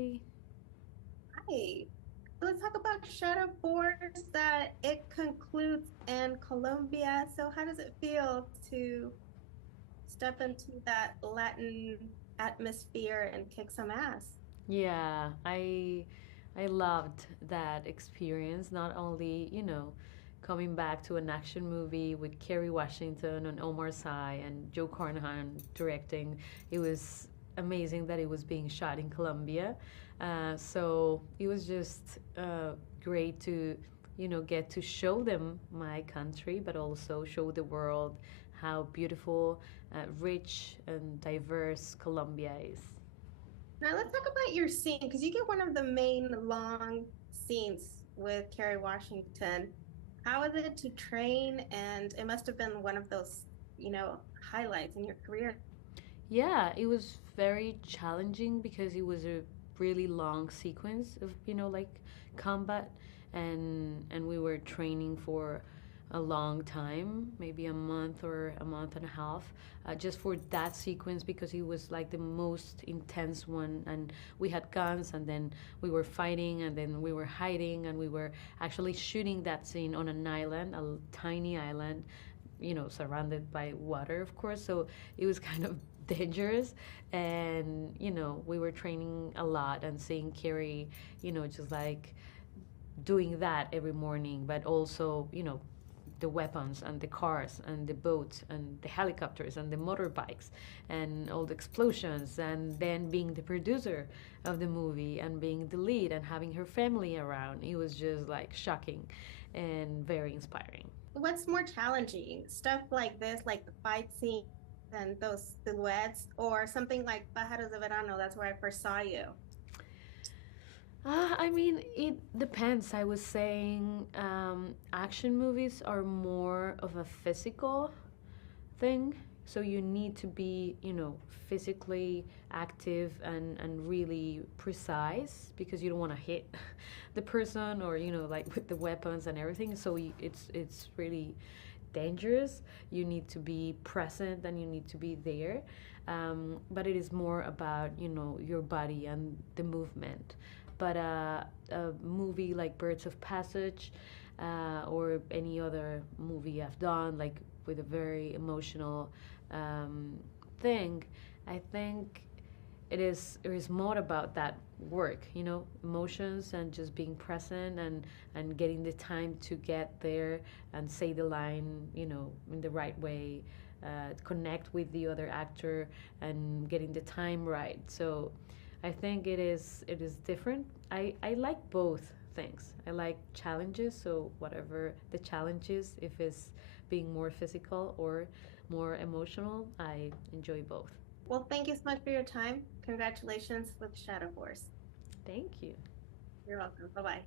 Nancy. Hi. Let's talk about Shadow Force that it concludes in Colombia. So how does it feel to step into that Latin atmosphere and kick some ass? Yeah, I loved that experience. Not only, coming back to an action movie with Kerry Washington and Omar and Joe Carnahan directing. It was amazing that it was being shot in Colombia. So it was just great to, get to show them my country, but also show the world how beautiful, rich, and diverse Colombia is. Now let's talk about your scene because you get one of the main long scenes with Kerry Washington. How is it to train? And it must have been one of those, highlights in your career. Yeah, it was very challenging because it was a really long sequence of, like combat, and we were training for a long time, maybe a month or a month and a half, just for that sequence because it was like the most intense one. And we had guns, and then we were fighting, and then we were hiding, and we were actually shooting that scene on an island, a tiny island, surrounded by water, of course. So it was kind of dangerous. And, we were training a lot and seeing Kerry, just like doing that every morning, but also, the weapons and the cars and the boats and the helicopters and the motorbikes and all the explosions, and then being the producer of the movie and being the lead and having her family around. It was just like shocking and very inspiring. What's more challenging? Stuff like this, like the fight scene and those silhouettes, or something like Pájaros de Verano, that's where I first saw you. I mean, it depends. I was saying action movies are more of a physical thing. So you need to be, physically active and really precise because you don't want to hit the person, or, like with the weapons and everything. So it's really dangerous. You need to be present and you need to be there. But it is more about, your body and the movement. But a movie like Birds of Passage, or any other movie I've done, like with a very emotional thing, I think it is more about that work, emotions and just being present, and getting the time to get there and say the line, in the right way, connect with the other actor and getting the time right. So I think it is different. I like both things. I like challenges, so whatever the challenge is, if it's being more physical or more emotional, I enjoy both. Well, thank you so much for your time. Congratulations with Shadow Force. Thank you. You're welcome. Bye bye.